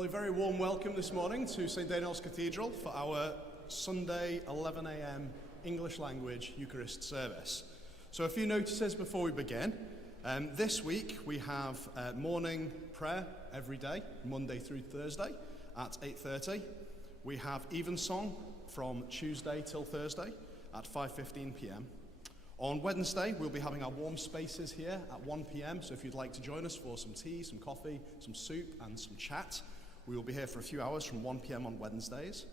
Well, a very warm welcome this morning to St. Dainel's Cathedral for our Sunday 11 a.m. English language Eucharist service. So a few notices before we begin. This week we have morning prayer every day, Monday through Thursday at 8:30. We have evensong from Tuesday till Thursday at 5:15 p.m. On Wednesday, we'll be having our warm spaces here at 1 p.m. So if you'd like to join us for some tea, some coffee, some soup, and some chat, we will be here for a few hours from 1 p.m. on Wednesdays.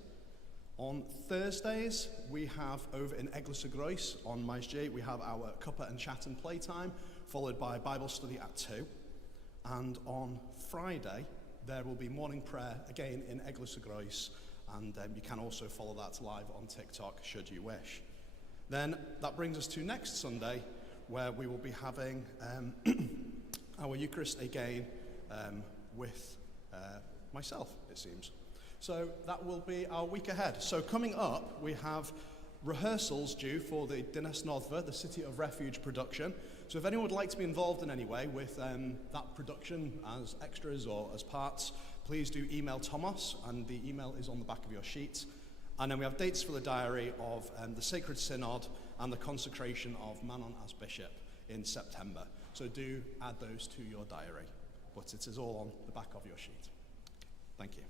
On Thursdays, we have over in Eglwys y Groes on Maes J, we have our cuppa and chat and playtime, followed by Bible study at 2. And on Friday, there will be morning prayer again in Eglwys y Groes, and you can also follow that live on TikTok should you wish. Then that brings us to next Sunday, where we will be having our Eucharist again with myself, it seems. So that will be our week ahead. So coming up, we have rehearsals due for the Dinas Noddfa, the City of Refuge production. So if anyone would like to be involved in any way with that production as extras or as parts, please do email Thomas, and the email is on the back of your sheet. And then we have dates for the diary of the Sacred Synod and the consecration of Manon as Bishop in September. So do add those to your diary, but it is all on the back of your sheet. Thank you.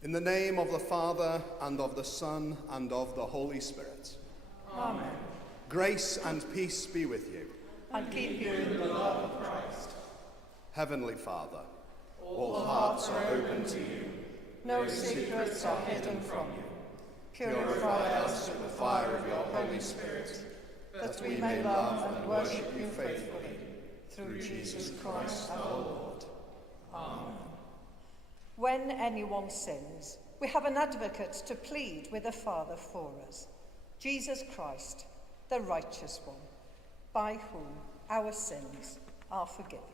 In the name of the Father, and of the Son, and of the Holy Spirit. Amen. Grace and peace be with you. And keep you in the love of Christ. Heavenly Father, all hearts are open to you. No secrets are hidden from you. Purify us with the fire of your Holy Spirit, that we may love and worship you faithfully, through Jesus Christ our Lord. Amen. When anyone sins, we have an advocate to plead with the Father for us, Jesus Christ, the righteous one, by whom our sins are forgiven.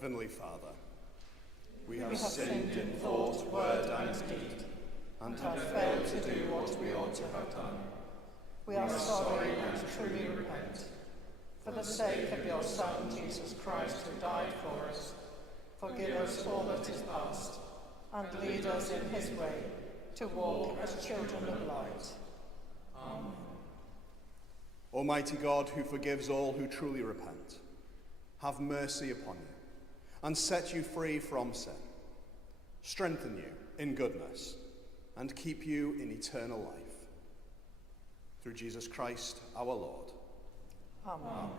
Heavenly Father, we have We have sinned in thought, word, and deed, and have failed to do what we ought to have done. We are sorry and truly repent. For the sake of your Son, Jesus Christ, who died for us, forgive us all that is past, and lead us in his way, to walk as children of light. Amen. Almighty God, who forgives all who truly repent, have mercy upon you and set you free from sin, strengthen you in goodness, and keep you in eternal life. Through Jesus Christ our Lord. Amen.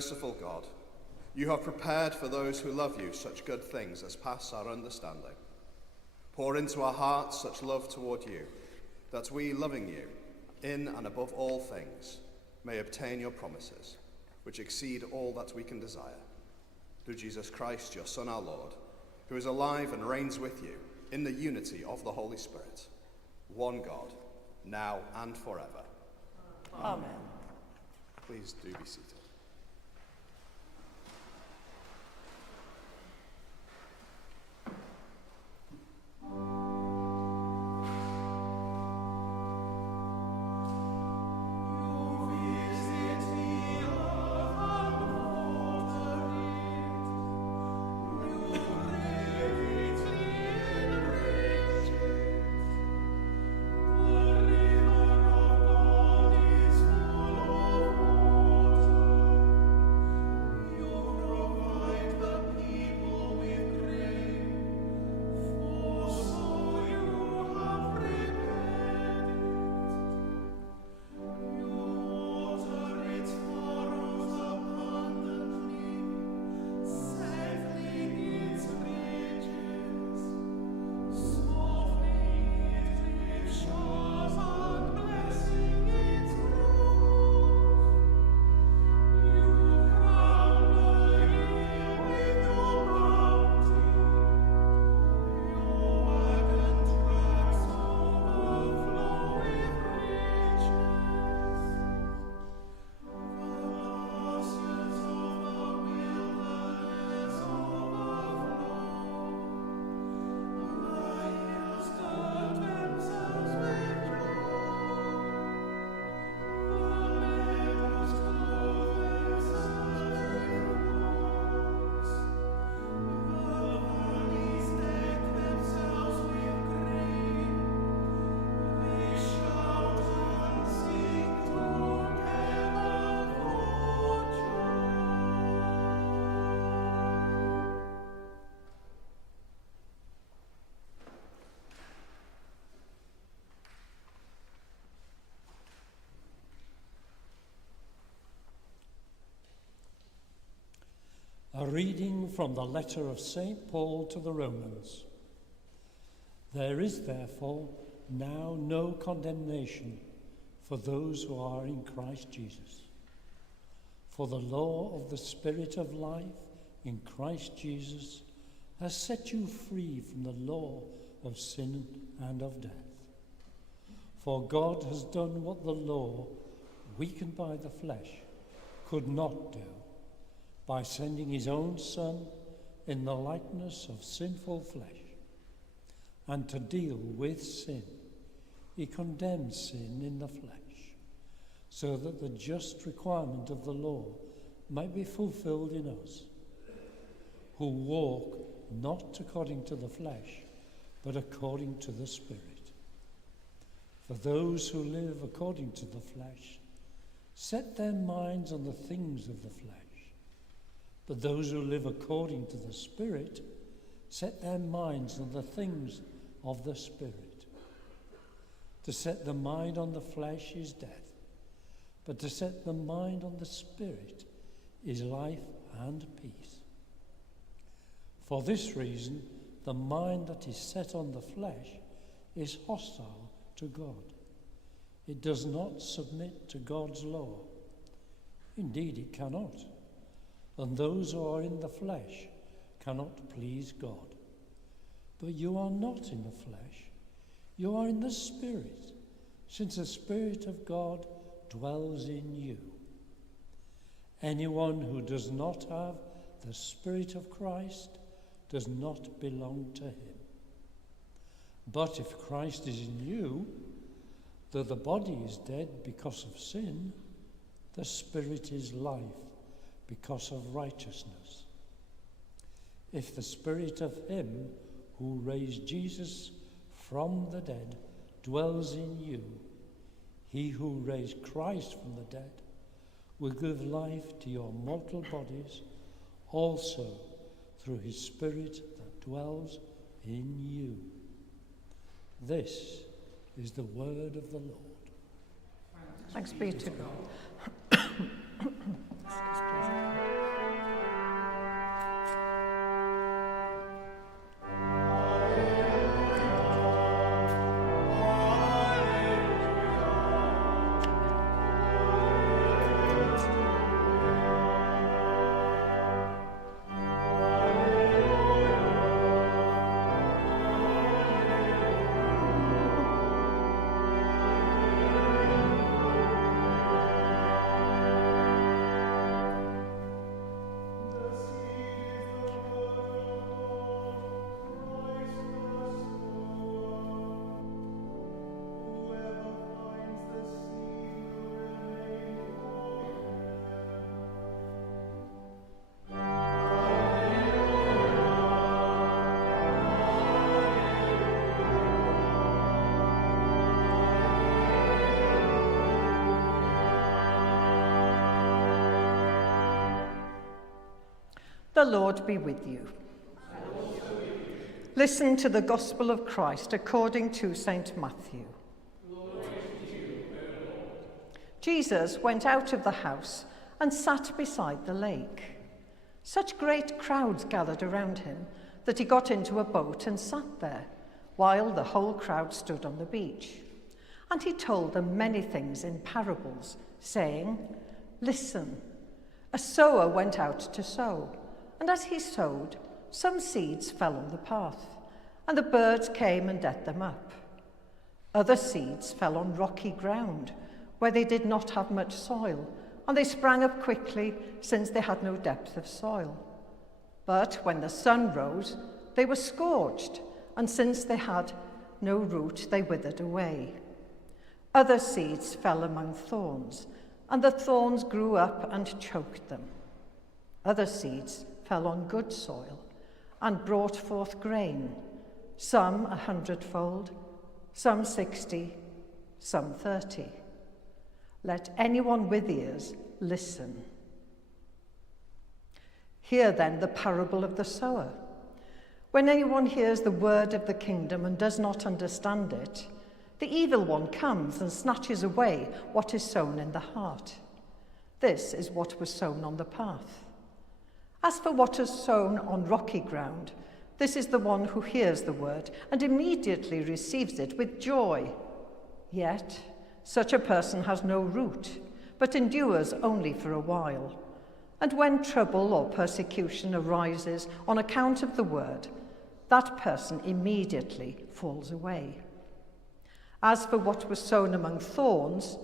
Merciful God, you have prepared for those who love you such good things as pass our understanding. Pour into our hearts such love toward you, that we, loving you, in and above all things, may obtain your promises, which exceed all that we can desire. Through Jesus Christ, your Son, our Lord, who is alive and reigns with you in the unity of the Holy Spirit, one God, now and forever. Amen. Please do be seated. reading from the letter of St. Paul to the Romans. There is therefore now no condemnation for those who are in Christ Jesus. For the law of the Spirit of life in Christ Jesus has set you free from the law of sin and of death. For God has done what the law, weakened by the flesh, could not do, by sending his own Son in the likeness of sinful flesh. And to deal with sin, he condemned sin in the flesh, so that the just requirement of the law might be fulfilled in us, who walk not according to the flesh, but according to the Spirit. For those who live according to the flesh set their minds on the things of the flesh, but those who live according to the Spirit set their minds on the things of the Spirit. To set the mind on the flesh is death, but to set the mind on the Spirit is life and peace. For this reason, the mind that is set on the flesh is hostile to God. It does not submit to God's law. Indeed, it cannot. And those who are in the flesh cannot please God. But you are not in the flesh. You are in the Spirit, since the Spirit of God dwells in you. Anyone who does not have the Spirit of Christ does not belong to him. But if Christ is in you, though the body is dead because of sin, the Spirit is life because of righteousness. If the Spirit of him who raised Jesus from the dead dwells in you, he who raised Christ from the dead will give life to your mortal bodies also through his Spirit that dwells in you. This is the word of the Lord. Thanks be to God. The Lord be with you. Listen to the Gospel of Christ according to St. Matthew. Jesus went out of the house and sat beside the lake. Such great crowds gathered around him that he got into a boat and sat there, while the whole crowd stood on the beach. And he told them many things in parables, saying, "Listen, a sower went out to sow. And as he sowed, some seeds fell on the path, and the birds came and ate them up. Other seeds fell on rocky ground, where they did not have much soil, and they sprang up quickly, since they had no depth of soil. But when the sun rose, they were scorched, and since they had no root, they withered away. Other seeds fell among thorns, and the thorns grew up and choked them. Other seeds fell on good soil and brought forth grain, some 100-fold, some 60, some 30. Let anyone with ears listen." Hear then the parable of the sower. When anyone hears the word of the kingdom and does not understand it, the evil one comes and snatches away what is sown in the heart. This is what was sown on the path. As for what is sown on rocky ground, this is the one who hears the word and immediately receives it with joy. Yet, such a person has no root, but endures only for a while. And when trouble or persecution arises on account of the word, that person immediately falls away. As for what was sown among thorns,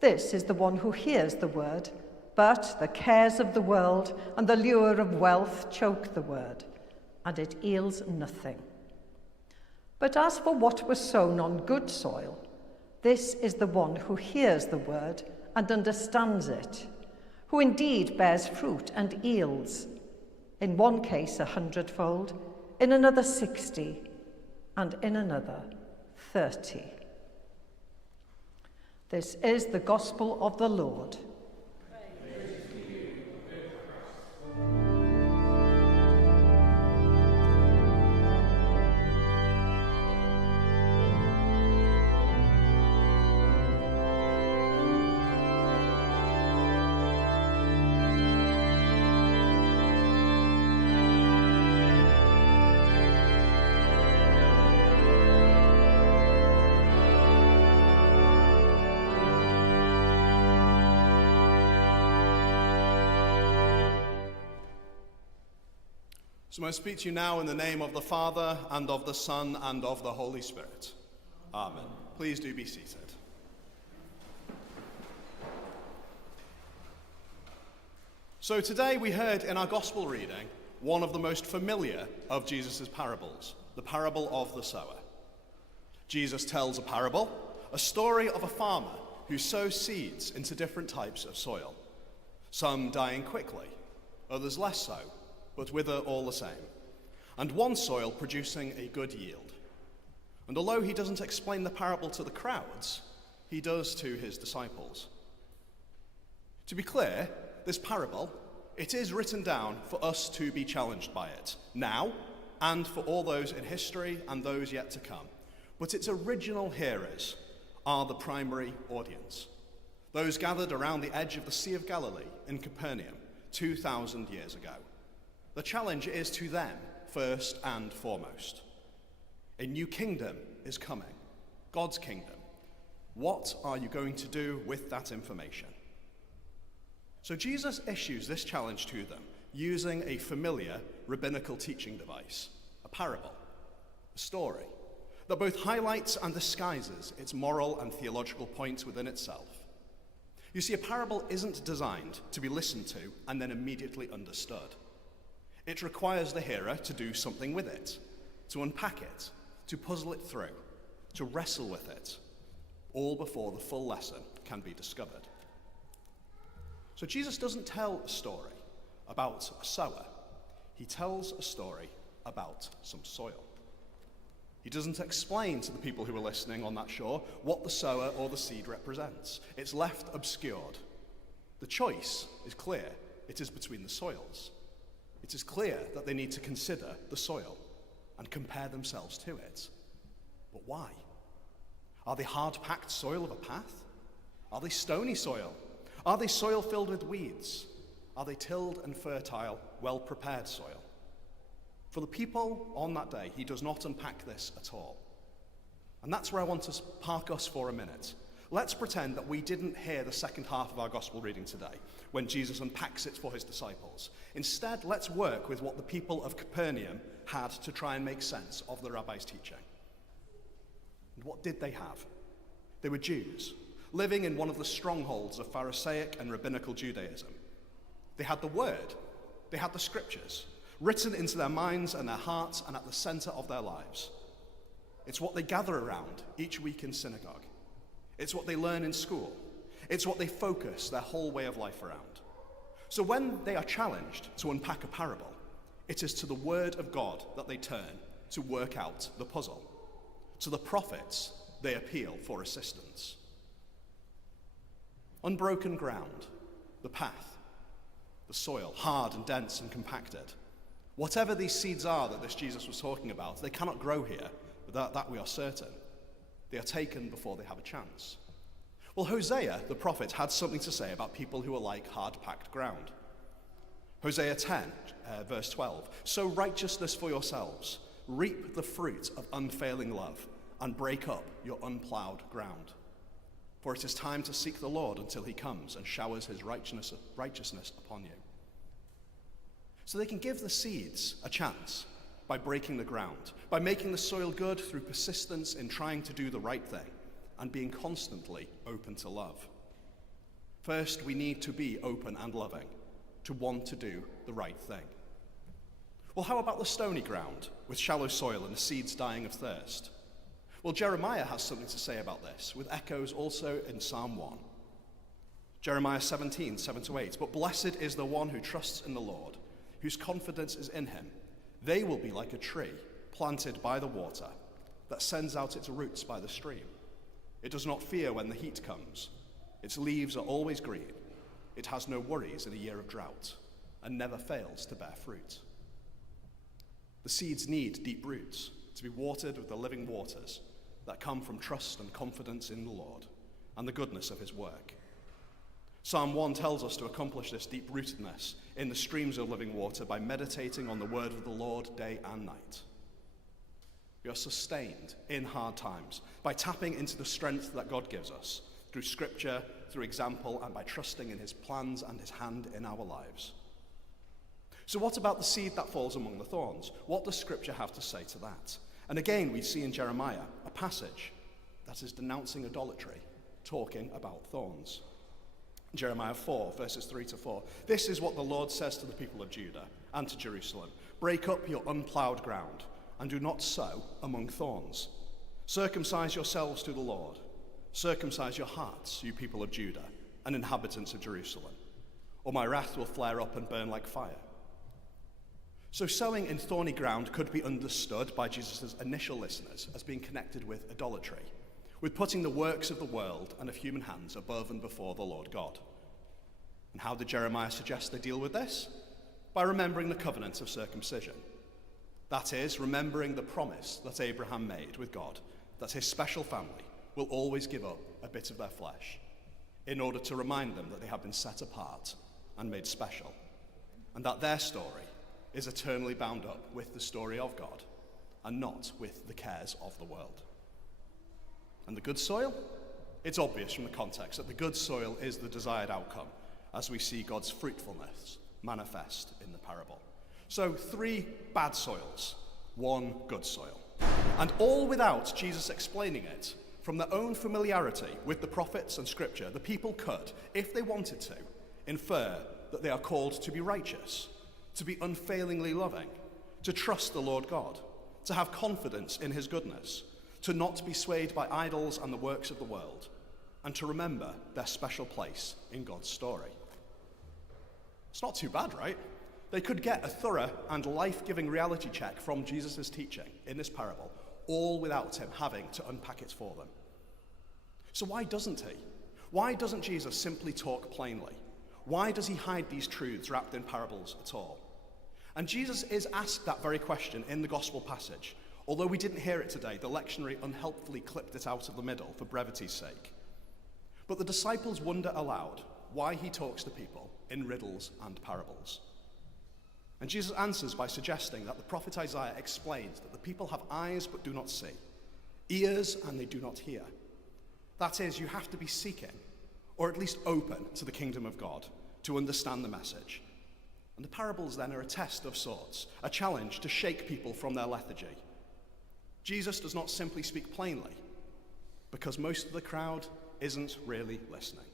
this is the one who hears the word, but the cares of the world and the lure of wealth choke the word, and it yields nothing. But as for what was sown on good soil, this is the one who hears the word and understands it, who indeed bears fruit and yields, in one case 100-fold, in another 60, and in another 30. This is the gospel of the Lord. So I speak to you now in the name of the Father, and of the Son, and of the Holy Spirit. Amen. Please do be seated. So today we heard in our gospel reading one of the most familiar of Jesus' parables, the parable of the sower. Jesus tells a parable, a story of a farmer who sows seeds into different types of soil, some dying quickly, others less so, but wither all the same, and one soil producing a good yield. And although he doesn't explain the parable to the crowds, he does to his disciples. To be clear, this parable, it is written down for us to be challenged by it, now, and for all those in history and those yet to come. But its original hearers are the primary audience, those gathered around the edge of the Sea of Galilee in Capernaum 2,000 years ago. The challenge is to them, first and foremost. A new kingdom is coming, God's kingdom. What are you going to do with that information? So Jesus issues this challenge to them using a familiar rabbinical teaching device, a parable, a story, that both highlights and disguises its moral and theological points within itself. You see, a parable isn't designed to be listened to and then immediately understood. It requires the hearer to do something with it, to unpack it, to puzzle it through, to wrestle with it, all before the full lesson can be discovered. So Jesus doesn't tell a story about a sower. He tells a story about some soil. He doesn't explain to the people who are listening on that shore what the sower or the seed represents. It's left obscured. The choice is clear. It is between the soils. It is clear that they need to consider the soil and compare themselves to it. But why? Are they hard-packed soil of a path? Are they stony soil? Are they soil filled with weeds? Are they tilled and fertile, well-prepared soil? For the people on that day, he does not unpack this at all. And that's where I want to park us for a minute. Let's pretend that we didn't hear the second half of our gospel reading today, when Jesus unpacks it for his disciples. Instead, let's work with what the people of Capernaum had to try and make sense of the rabbi's teaching. And what did they have? They were Jews, living in one of the strongholds of Pharisaic and rabbinical Judaism. They had the word, they had the scriptures, written into their minds and their hearts and at the center of their lives. It's what they gather around each week in synagogue. It's what they learn in school. It's what they focus their whole way of life around. So when they are challenged to unpack a parable, it is to the word of God that they turn to work out the puzzle. To the prophets, they appeal for assistance. Unbroken ground, the path, the soil, hard and dense and compacted. Whatever these seeds are that this Jesus was talking about, they cannot grow here, that we are certain. They are taken before they have a chance. Well, Hosea, the prophet, had something to say about people who are like hard-packed ground. Hosea 10, verse 12. Sow righteousness for yourselves, reap the fruit of unfailing love, and break up your unplowed ground. For it is time to seek the Lord until he comes and showers his righteousness upon you. So they can give the seeds a chance by breaking the ground, by making the soil good through persistence in trying to do the right thing and being constantly open to love. First, we need to be open and loving, to want to do the right thing. Well, how about the stony ground with shallow soil and the seeds dying of thirst? Well, Jeremiah has something to say about this, with echoes also in Psalm 1. Jeremiah 17, 7-8. But blessed is the one who trusts in the Lord, whose confidence is in him. They will be like a tree planted by the water that sends out its roots by the stream. It does not fear when the heat comes. Its leaves are always green. It has no worries in a year of drought and never fails to bear fruit. The seeds need deep roots to be watered with the living waters that come from trust and confidence in the Lord and the goodness of his work. Psalm 1 tells us to accomplish this deep-rootedness in the streams of living water by meditating on the word of the Lord day and night. We are sustained in hard times by tapping into the strength that God gives us through scripture, through example, and by trusting in his plans and his hand in our lives. So what about the seed that falls among the thorns? What does scripture have to say to that? And again, we see in Jeremiah a passage that is denouncing idolatry, talking about thorns. Jeremiah 4, verses 3-4. This is what the Lord says to the people of Judah and to Jerusalem. Break up your unplowed ground and do not sow among thorns. Circumcise yourselves to the Lord. Circumcise your hearts, you people of Judah and inhabitants of Jerusalem, or my wrath will flare up and burn like fire. So sowing in thorny ground could be understood by Jesus' initial listeners as being connected with idolatry, with putting the works of the world and of human hands above and before the Lord God. And how did Jeremiah suggest they deal with this? By remembering the covenant of circumcision. That is, remembering the promise that Abraham made with God, that his special family will always give up a bit of their flesh, in order to remind them that they have been set apart and made special, and that their story is eternally bound up with the story of God, and not with the cares of the world. And the good soil? It's obvious from the context that the good soil is the desired outcome, as we see God's fruitfulness manifest in the parable. So 3 bad soils, 1 good soil. And all without Jesus explaining it. From their own familiarity with the prophets and scripture, the people could, if they wanted to, infer that they are called to be righteous, to be unfailingly loving, to trust the Lord God, to have confidence in his goodness, to not be swayed by idols and the works of the world, and to remember their special place in God's story. It's not too bad, right? They could get a thorough and life-giving reality check from Jesus' teaching in this parable, all without him having to unpack it for them. So why doesn't he? Why doesn't Jesus simply talk plainly? Why does he hide these truths wrapped in parables at all? And Jesus is asked that very question in the gospel passage. Although we didn't hear it today, the lectionary unhelpfully clipped it out of the middle for brevity's sake. But the disciples wonder aloud why he talks to people in riddles and parables. And Jesus answers by suggesting that the prophet Isaiah explains that the people have eyes but do not see, ears and they do not hear. That is, you have to be seeking, or at least open to the kingdom of God to understand the message. And the parables then are a test of sorts, a challenge to shake people from their lethargy. Jesus does not simply speak plainly, because most of the crowd isn't really listening.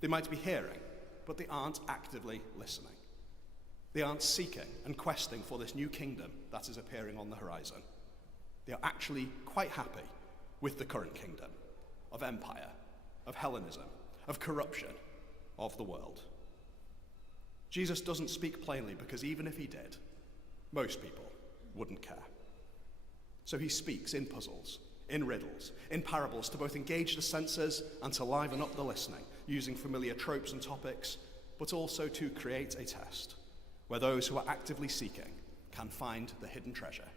They might be hearing, but they aren't actively listening. They aren't seeking and questing for this new kingdom that is appearing on the horizon. They are actually quite happy with the current kingdom of empire, of Hellenism, of corruption, of the world. Jesus doesn't speak plainly because even if he did, most people wouldn't care. So he speaks in puzzles, in riddles, in parables to both engage the senses and to liven up the listening, using familiar tropes and topics, but also to create a test where those who are actively seeking can find the hidden treasure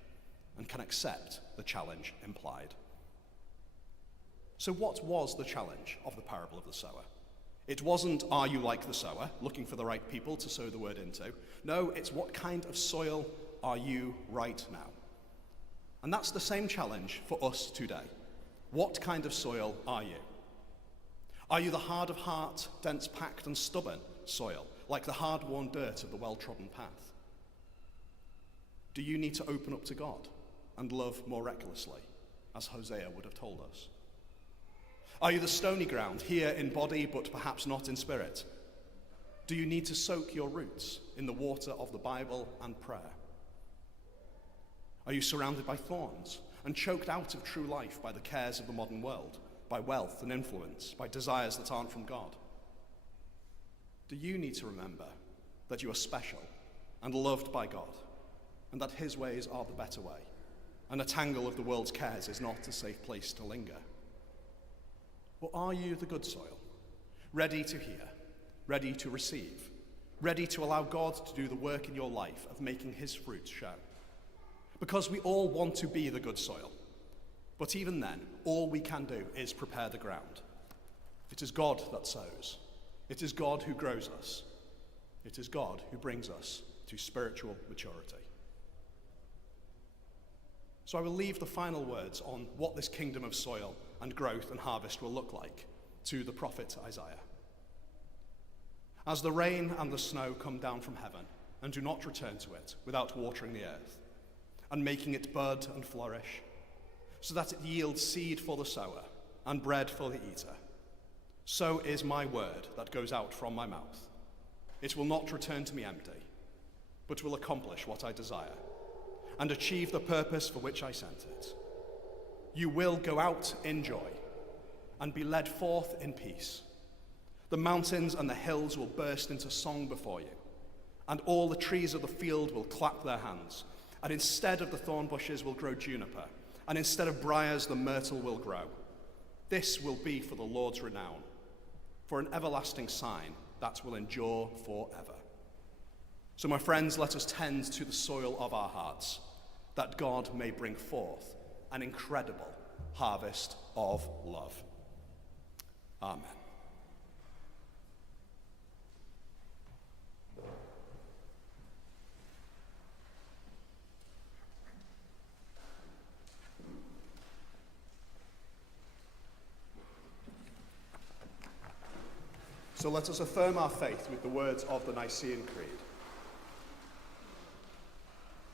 and can accept the challenge implied. So what was the challenge of the parable of the sower? It wasn't, are you like the sower, looking for the right people to sow the word into. No, it's what kind of soil are you right now? And that's the same challenge for us today. What kind of soil are you? Are you the hard of heart, dense packed and stubborn soil, like the hard-worn dirt of the well-trodden path? Do you need to open up to God and love more recklessly, as Hosea would have told us? Are you the stony ground, here in body but perhaps not in spirit? Do you need to soak your roots in the water of the Bible and prayer? Are you surrounded by thorns and choked out of true life by the cares of the modern world, by wealth and influence, by desires that aren't from God? Do you need to remember that you are special and loved by God, and that his ways are the better way, and a tangle of the world's cares is not a safe place to linger? Or are you the good soil, ready to hear, ready to receive, ready to allow God to do the work in your life of making his fruits show? Because we all want to be the good soil, but even then, all we can do is prepare the ground. It is God that sows. It is God who grows us. It is God who brings us to spiritual maturity. So I will leave the final words on what this kingdom of soil and growth and harvest will look like to the prophet Isaiah. As the rain and the snow come down from heaven and do not return to it without watering the earth and making it bud and flourish, so that it yields seed for the sower and bread for the eater, so is my word that goes out from my mouth. It will not return to me empty, but will accomplish what I desire and achieve the purpose for which I sent it. You will go out in joy and be led forth in peace. The mountains and the hills will burst into song before you, and all the trees of the field will clap their hands, and instead of the thorn bushes will grow juniper, and instead of briars the myrtle will grow. This will be for the Lord's renown, for an everlasting sign that will endure forever. So, my friends, let us tend to the soil of our hearts, that God may bring forth an incredible harvest of love. Amen. So let us affirm our faith with the words of the Nicene Creed.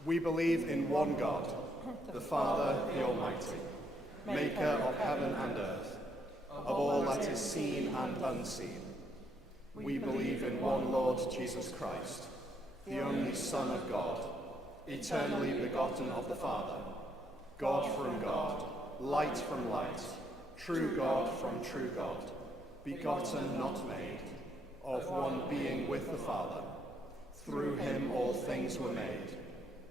We believe in one God, the Father, the Almighty, maker of heaven and earth, of all that is seen and unseen. We believe in one Lord Jesus Christ, the only Son of God, eternally begotten of the Father, God from God, light from light, true God from true God, begotten, not made, of one being with the Father. Through him all things were made.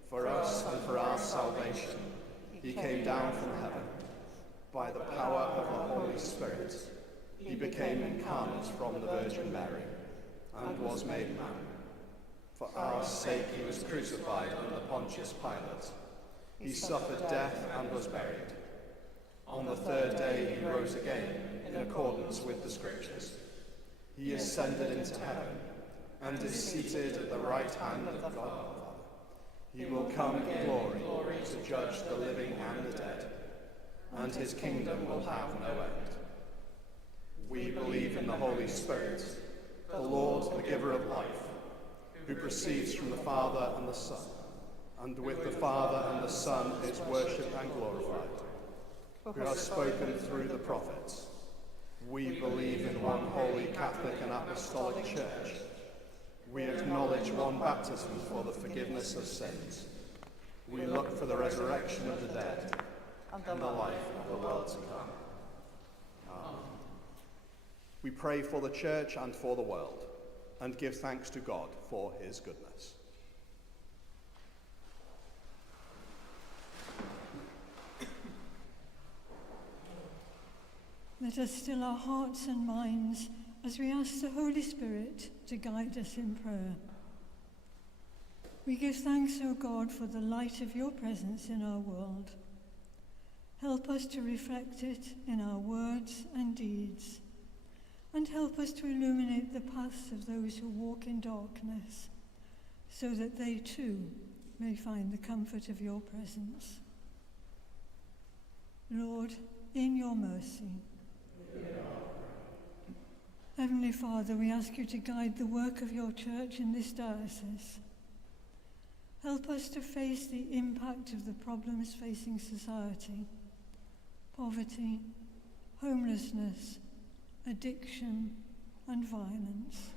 For us and for our salvation, he came down from heaven. By the power of the Holy Spirit, he became incarnate from the Virgin Mary, and was made man. For our sake he was crucified under Pontius Pilate. He suffered death and was buried. On the third day he rose again, in accordance with the Scriptures. He ascended into heaven, and is seated at the right hand of God. He will come in glory to judge the living and the dead, and his kingdom will have no end. We believe in the Holy Spirit, the Lord, the giver of life, who proceeds from the Father and the Son, and with the Father and the Son is worshipped and glorified, who has spoken through the prophets. We believe in one holy Catholic and Apostolic Church. We acknowledge one baptism for the forgiveness of sins. We look for the resurrection of the dead and the life of the world to come. Amen. We pray for the Church and for the world, and give thanks to God for his goodness. Let us still our hearts and minds as we ask the Holy Spirit to guide us in prayer. We give thanks, O God, for the light of your presence in our world. Help us to reflect it in our words and deeds. and help us to illuminate the paths of those who walk in darkness, so that they too may find the comfort of your presence. Lord, in your mercy. Heavenly Father, we ask you to guide the work of your church in this diocese. Help us to face the impact of the problems facing society: poverty, homelessness, addiction, and violence.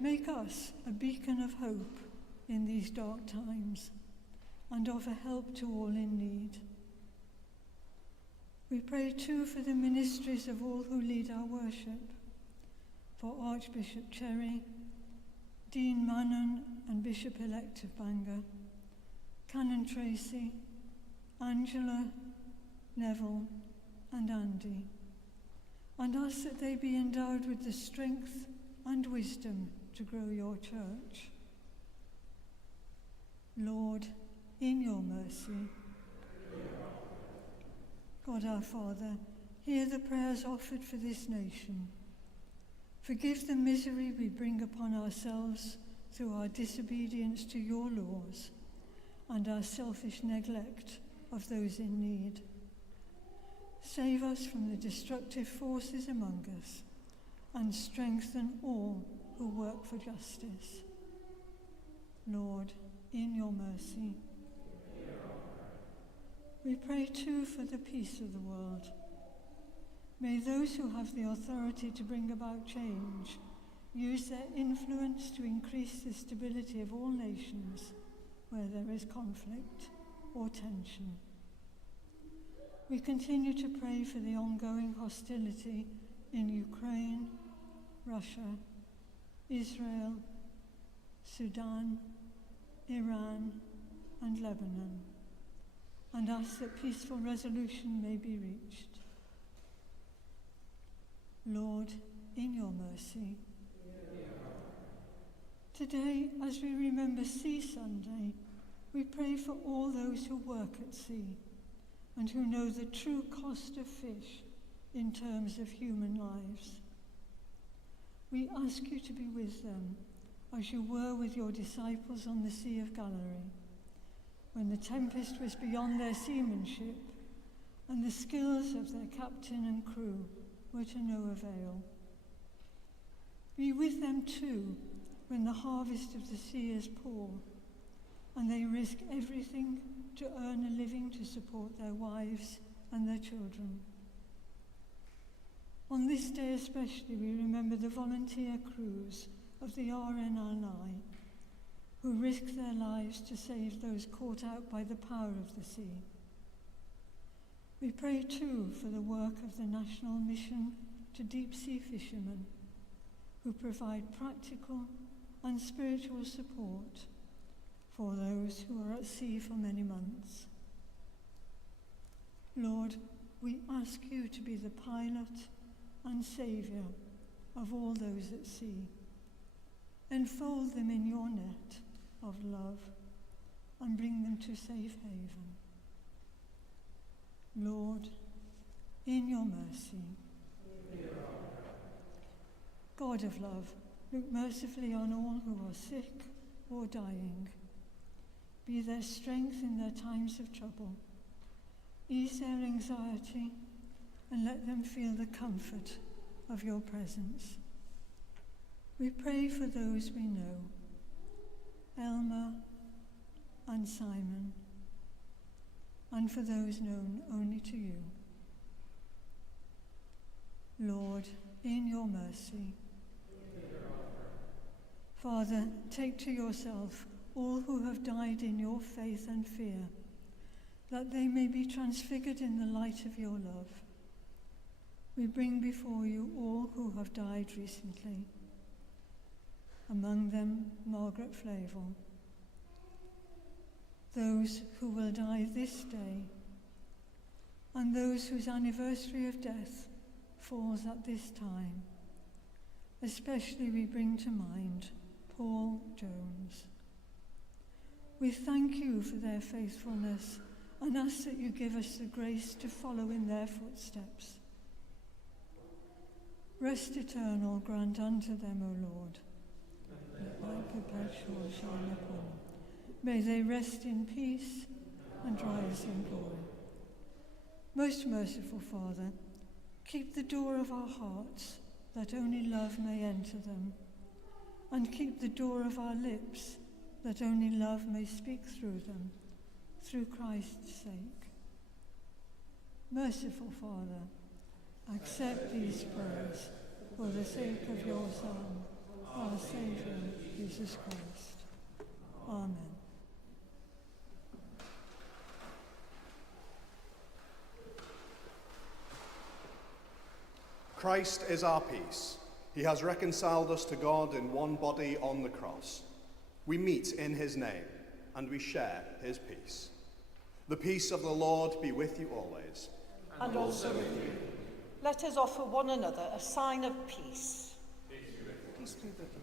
Make us a beacon of hope in these dark times and offer help to all in need. We pray too for the ministries of all who lead our worship, for Archbishop Cherry, Dean Mannon and Bishop-elect of Bangor, Canon Tracy, Angela, Neville and Andy, and ask that they be endowed with the strength and wisdom to grow your church. Lord, in your mercy. God our Father, hear the prayers offered for this nation. Forgive the misery we bring upon ourselves through our disobedience to your laws and our selfish neglect of those in need. Save us from the destructive forces among us and strengthen all who work for justice. Lord, in your mercy. We pray too for the peace of the world. May those who have the authority to bring about change use their influence to increase the stability of all nations where there is conflict or tension. We continue to pray for the ongoing hostility in Ukraine, Russia, Israel, Sudan, Iran, and Lebanon, and ask that peaceful resolution may be reached. Lord, in your mercy. Today, as we remember Sea Sunday, we pray for all those who work at sea and who know the true cost of fish in terms of human lives. We ask you to be with them as you were with your disciples on the Sea of Galilee, when the tempest was beyond their seamanship and the skills of their captain and crew were to no avail. Be with them too when the harvest of the sea is poor and they risk everything to earn a living to support their wives and their children. On this day especially, we remember the volunteer crews of the RNLI who risked their lives to save those caught out by the power of the sea. We pray too for the work of the National Mission to Deep Sea Fishermen, who provide practical and spiritual support for those who are at sea for many months. Lord, we ask you to be the pilot and saviour of all those at sea. Enfold them in your net of love and bring them to safe haven. Lord, in your mercy. God of love, look mercifully on all who are sick or dying. Be their strength in their times of trouble. Ease their anxiety and let them feel the comfort of your presence. We pray for those we know, Elmer and Simon, and for those known only to you. Lord, in your mercy. Father, take to yourself all who have died in your faith and fear, that they may be transfigured in the light of your love. We bring before you all who have died recently, among them Margaret Flavel, those who will die this day, and those whose anniversary of death falls at this time. Especially we bring to mind Paul Jones. We thank you for their faithfulness and ask that you give us the grace to follow in their footsteps. Rest eternal grant unto them, O Lord. Let thy perpetual shine upon them. May they rest in peace and rise in glory. Most merciful Father, keep the door of our hearts that only love may enter them, and keep the door of our lips that only love may speak through them, through Christ's sake. Merciful Father, accept these prayers for the sake of your Son, our Saviour, Jesus Christ. Amen. Christ is our peace. He has reconciled us to God in one body on the cross. We meet in his name, and we share his peace. The peace of the Lord be with you always. And also with you. Let us offer one another a sign of peace. Peace be with you. Peace be with you.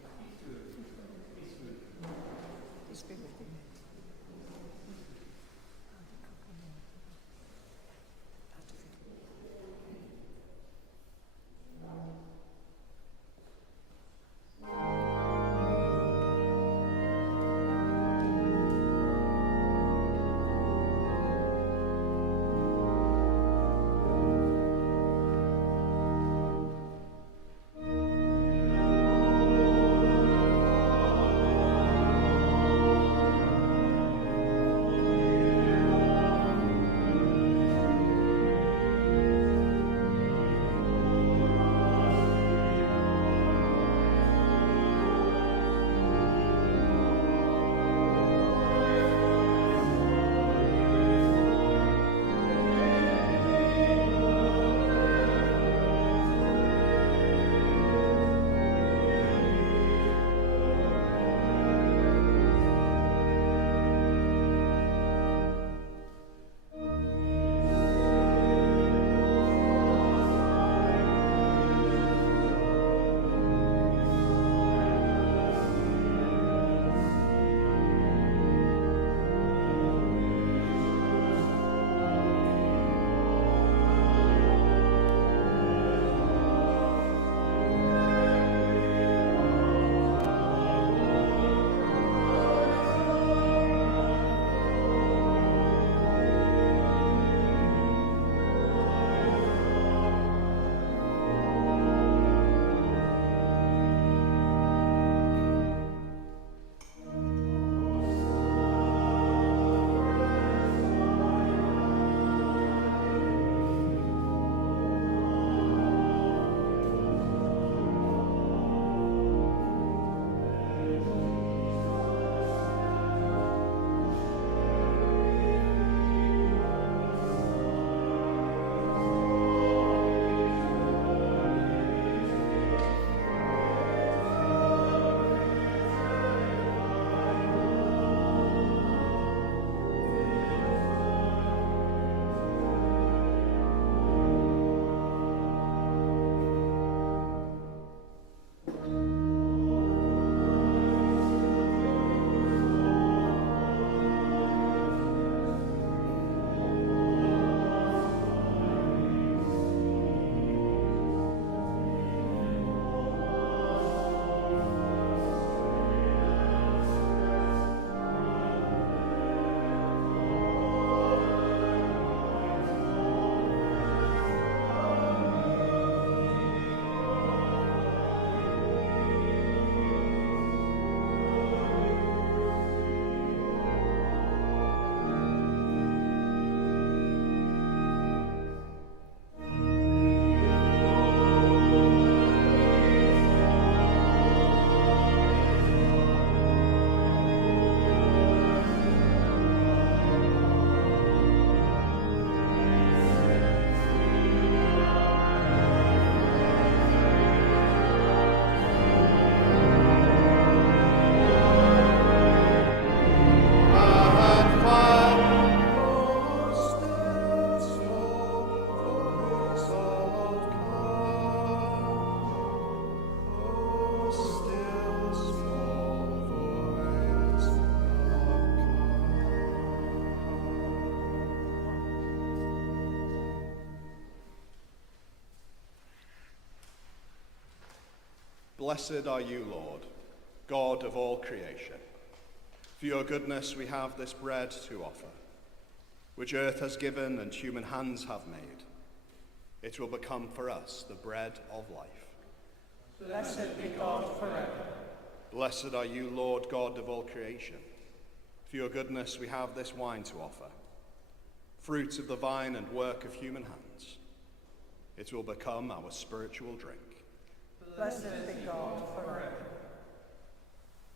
Blessed are you, Lord, God of all creation. For your goodness we have this bread to offer, which earth has given and human hands have made. It will become for us the bread of life. Blessed be God forever. Blessed are you, Lord God of all creation. For your goodness we have this wine to offer, fruits of the vine and work of human hands. It will become our spiritual drink. Blessed be God forever.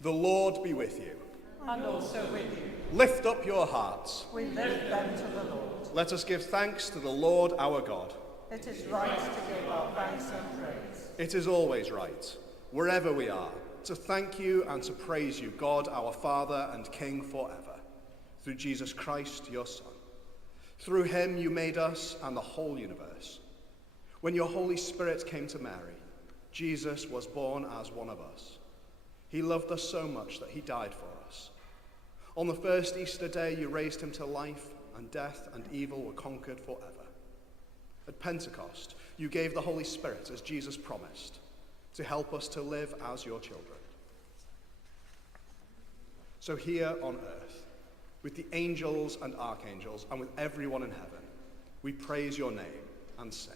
The Lord be with you. And also with you. Lift up your hearts. We lift them to the Lord. Let us give thanks to the Lord our God. It is right to give our thanks and praise. It is always right, wherever we are, to thank you and to praise you, God, our Father and King forever, through Jesus Christ, your Son. Through him you made us and the whole universe. When your Holy Spirit came to Mary, Jesus was born as one of us. He loved us so much that he died for us. On the first Easter day, you raised him to life, and death and evil were conquered forever. At Pentecost, you gave the Holy Spirit, as Jesus promised, to help us to live as your children. So here on earth, with the angels and archangels, and with everyone in heaven, we praise your name and sing.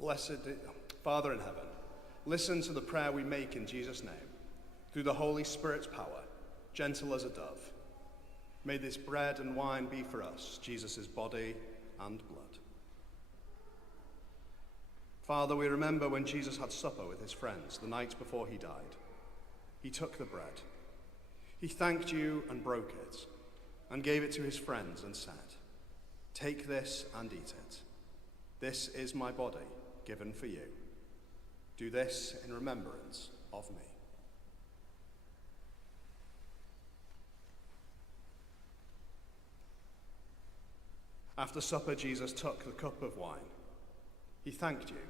Blessed Father in heaven, listen to the prayer we make in Jesus' name. Through the Holy Spirit's power, gentle as a dove, may this bread and wine be for us Jesus' body and blood. Father, we remember when Jesus had supper with his friends the night before he died. He took the bread. He thanked you and broke it, and gave it to his friends and said, "Take this and eat it. This is my body, given for you. Do this in remembrance of me." After supper, Jesus took the cup of wine. He thanked you,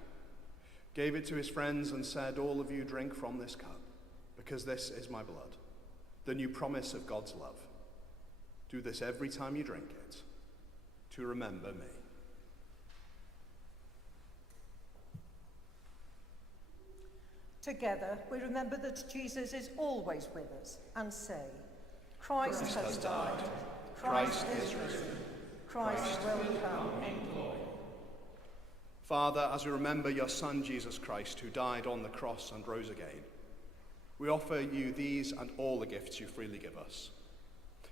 gave it to his friends, and said, "All of you drink from this cup, because this is my blood, the new promise of God's love. Do this every time you drink it, to remember me." Together, we remember that Jesus is always with us and say, Christ has died, Christ is risen, Christ will come in glory. Father, as we remember your Son, Jesus Christ, who died on the cross and rose again, we offer you these and all the gifts you freely give us.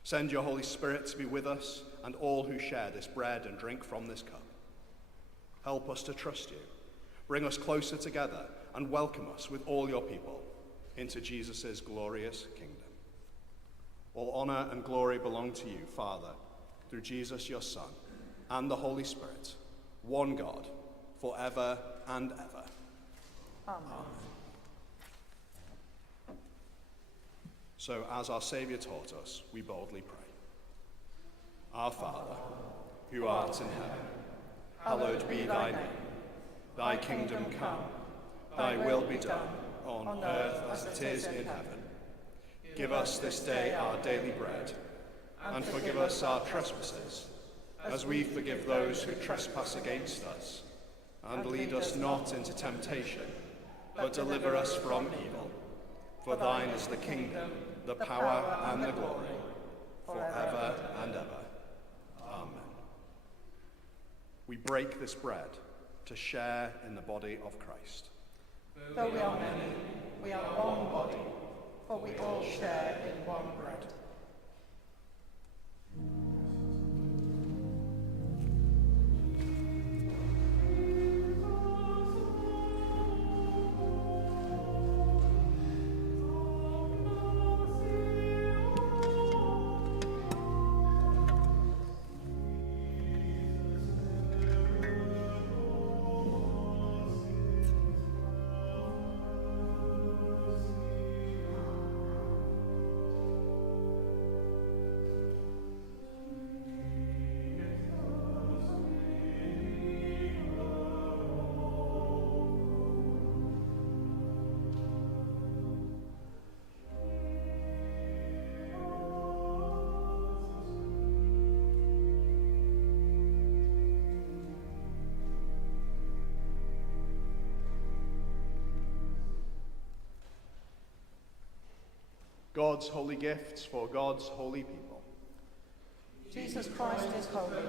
Send your Holy Spirit to be with us and all who share this bread and drink from this cup. Help us to trust you. Bring us closer together and welcome us with all your people into Jesus' glorious kingdom. All honor and glory belong to you, Father, through Jesus your Son, and the Holy Spirit, one God, forever and ever. Amen. So, as our Saviour taught us, we boldly pray. Our Father, who art in heaven, hallowed be thy name. Thy kingdom come, thy will be done, on earth as it is in heaven. Give us this day our daily bread, and forgive us our trespasses, as we forgive those who trespass against us. And lead us not into temptation, but deliver us from evil. For thine is the kingdom, the power, and the glory, forever and ever. Amen. We break this bread to share in the body of Christ. Though we are many, We are one body, for we all share in one bread. God's holy gifts for God's holy people. Jesus Christ is holy.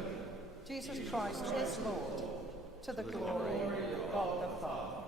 Jesus Christ is Lord, to the glory of God the Father.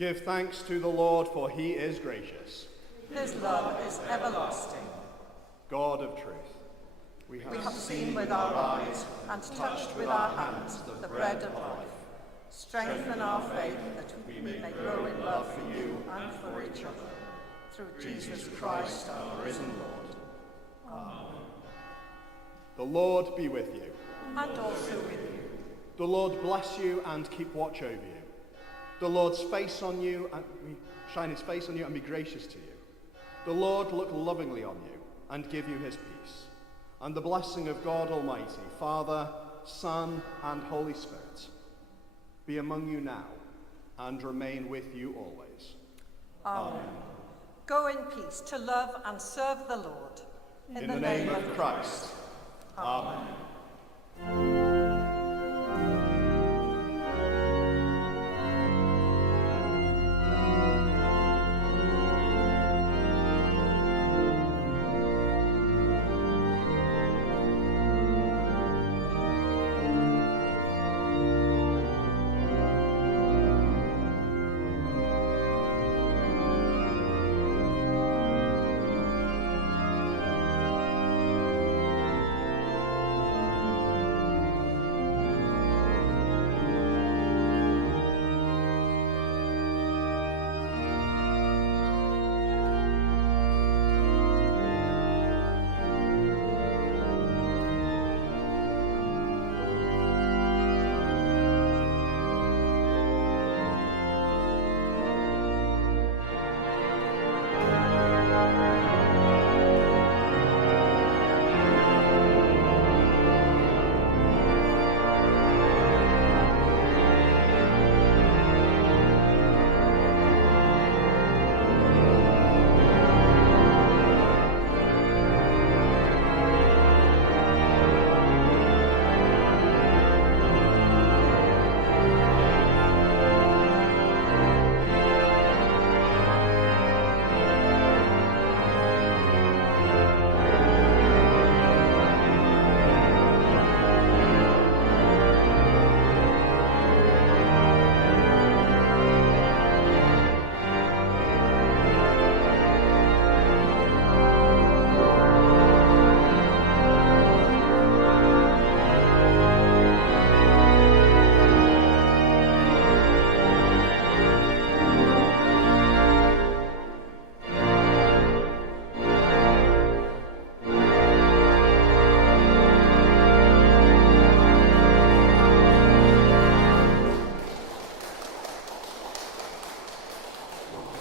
Give thanks to the Lord, for he is gracious. His love is everlasting. God of truth, we We have seen with our eyes and touched with our hands the bread of life. Strengthen our faith that we may grow in love for you and for each other. Through Jesus Christ, our risen Lord. Amen. The Lord be with you. And also with you. The Lord bless you and keep watch over you. The Lord's face on you and shine his face on you and be gracious to you. The Lord look lovingly on you and give you his peace. And the blessing of God Almighty, Father, Son, and Holy Spirit, be among you now and remain with you always. Amen. Go in peace to love and serve the Lord. In the name of Christ. Amen.